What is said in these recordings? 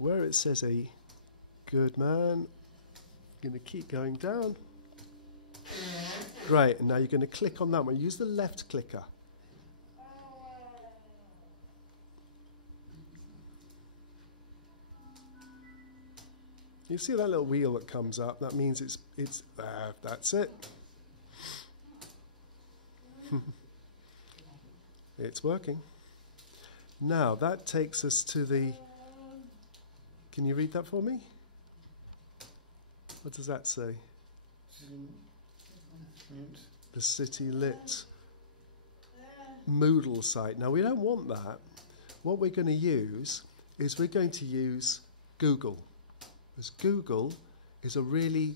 where it says E. Good man. Going to keep going down. Great, and now you're going to click on that one. Use the left clicker. You see that little wheel that comes up? That means it's that's it. It's working. Now that takes us to the. Can you read that for me? What does that say? The City Lit Moodle site. Now we don't want that. What we're going to use is we're going to use Google. Because Google is a really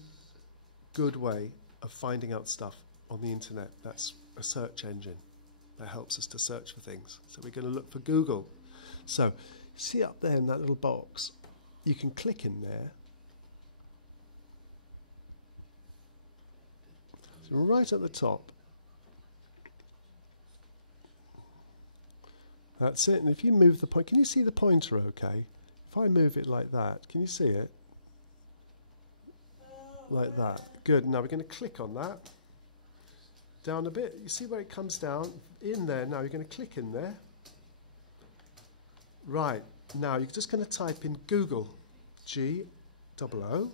good way of finding out stuff on the internet. That's a search engine that helps us to search for things. So we're going to look for Google. So see up there in that little box, you can click in there. So right at the top. That's it. And if you move the point, can you see the pointer okay? If I move it like that, can you see it? Like that. Good. Now we're going to click on that. Down a bit. You see where it comes down? In there. Now you're going to click in there. Right. Now you're just going to type in Google. G-O-O.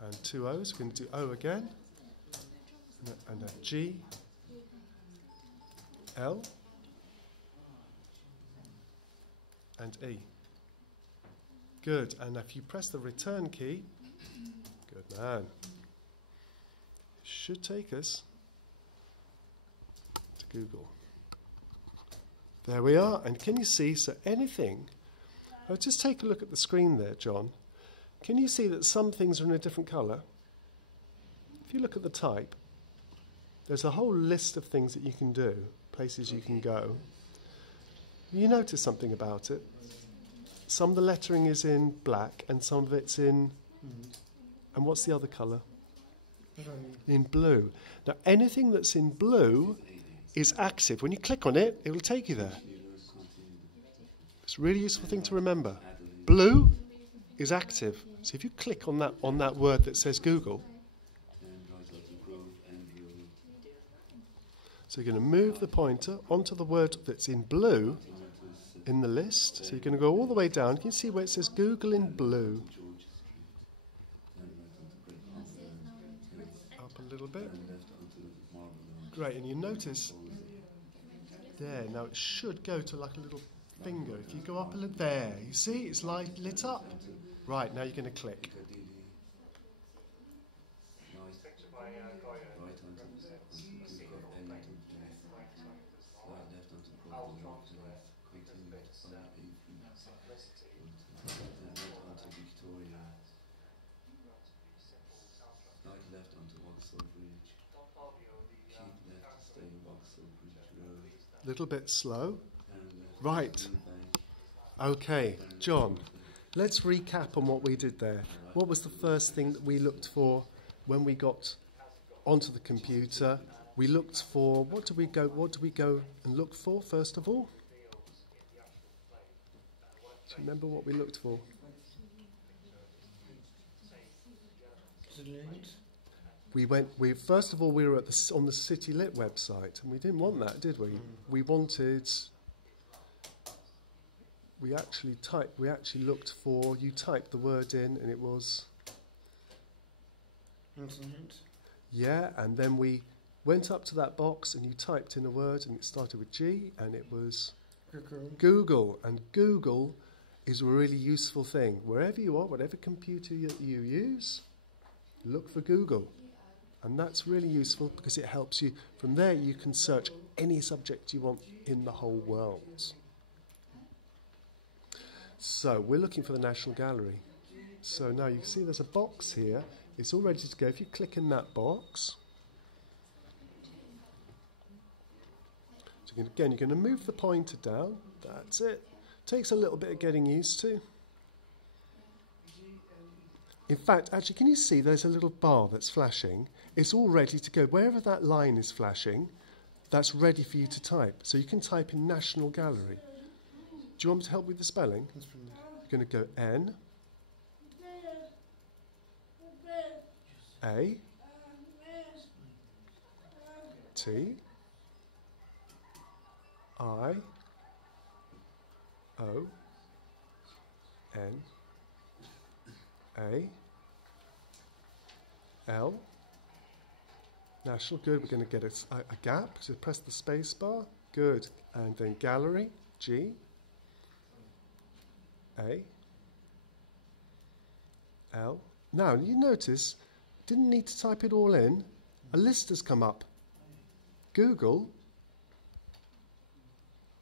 And 2 O's. We're going to do O again. And a G. L. And E. Good. And if you press the return key, good man, it should take us to Google. There we are. And can you see, so anything, just take a look at the screen there, John. Can you see that some things are in a different colour? If you look at the type, there's a whole list of things that you can do, places you can go. You notice something about it? Some of the lettering is in black and some of it's in... And what's the other colour? In blue. Now, anything that's in blue is active. When you click on it, it will take you there. It's a really useful thing to remember. Blue is active. So if you click on that word that says Google, so you're going to move the pointer onto the word that's in blue in the list. So you're going to go all the way down. Can you see where it says Google in blue? Up a little bit. Great, and you notice there, now it should go to like a little finger. If you go up a little, there, you see, it's lit up. Right, now you're going to click. Little bit slow. Right. Okay, John, let's recap on what we did there. What was the first thing that we looked for when we got onto the computer? We looked for, what do we go and look for first of all? Do you remember what we looked for? First of all, we were on the City Lit website, and we didn't want that, did we? We wanted. We actually looked for. You typed the word in, and it was. Yeah, and then we went up to that box, and you typed in a word, and it started with G, and it was Google. And Google is a really useful thing. Wherever you are, whatever computer you use, look for Google. And that's really useful because it helps you. From there, you can search any subject you want in the whole world. So we're looking for the National Gallery. So now you see there's a box here. It's all ready to go. If you click in that box, so again, you're going to move the pointer down. That's it. Takes a little bit of getting used to. In fact, actually, can you see there's a little bar that's flashing? It's all ready to go. Wherever that line is flashing, that's ready for you to type. So you can type in National Gallery. Do you want me to help with the spelling? You're going to go N, A, T, I, O, N, A, L, National, good. We're going to get a gap, so press the space bar, good. And then Gallery, G, A, L. Now, you notice, didn't need to type it all in. A list has come up. Google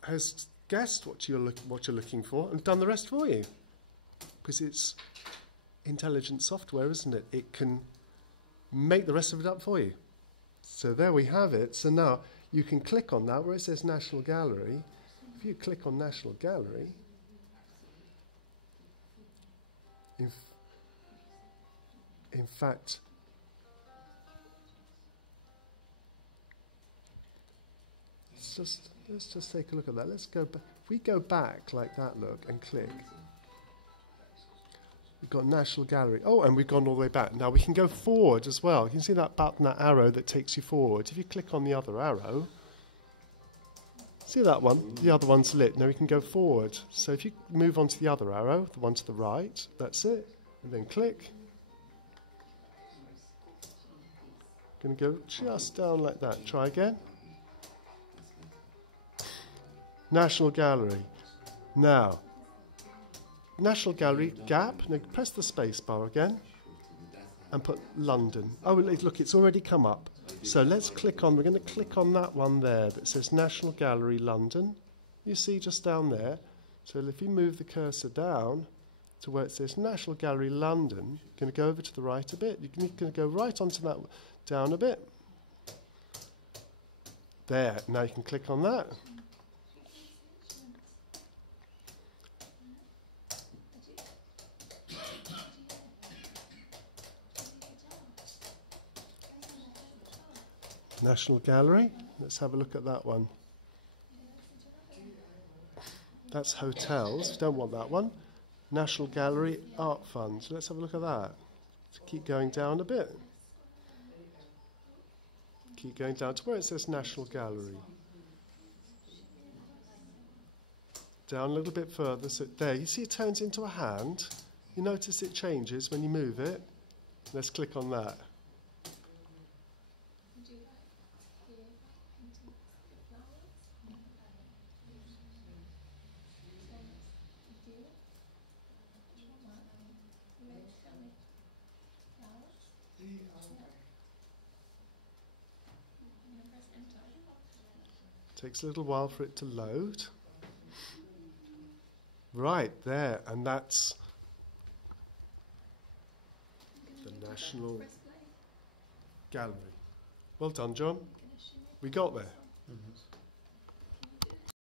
has guessed what you're looking for and done the rest for you. Because it's intelligent software, isn't it? It can make the rest of it up for you. So there we have it. So now you can click on that where it says National Gallery. If you click on National Gallery, in fact, let's just take a look at that. Let's go back. If we go back like that, look, and click, we've got National Gallery. Oh, and we've gone all the way back. Now we can go forward as well. You can see that button, that arrow that takes you forward. If you click on the other arrow, see that one? The other one's lit. Now we can go forward. So if you move on to the other arrow, the one to the right, that's it. And then click. Going to go just down like that. Try again. National Gallery. Now, National Gallery, gap. Now press the space bar again and put London. Oh, look, it's already come up. So let's click on, we're going to click on that one there that says National Gallery, London. You see just down there. So if you move the cursor down to where it says National Gallery, London, you're going to go over to the right a bit. You're going to go right onto that, down a bit. There, now you can click on that. National Gallery. Let's have a look at that one. That's hotels. We don't want that one. National Gallery, Art Funds. Let's have a look at that. So keep going down a bit. Keep going down to where it says National Gallery. Down a little bit further. So there, you see it turns into a hand. You notice it changes when you move it. Let's click on that. Takes a little while for it to load. Right there, and that's the National Gallery. Well done, John. We got there.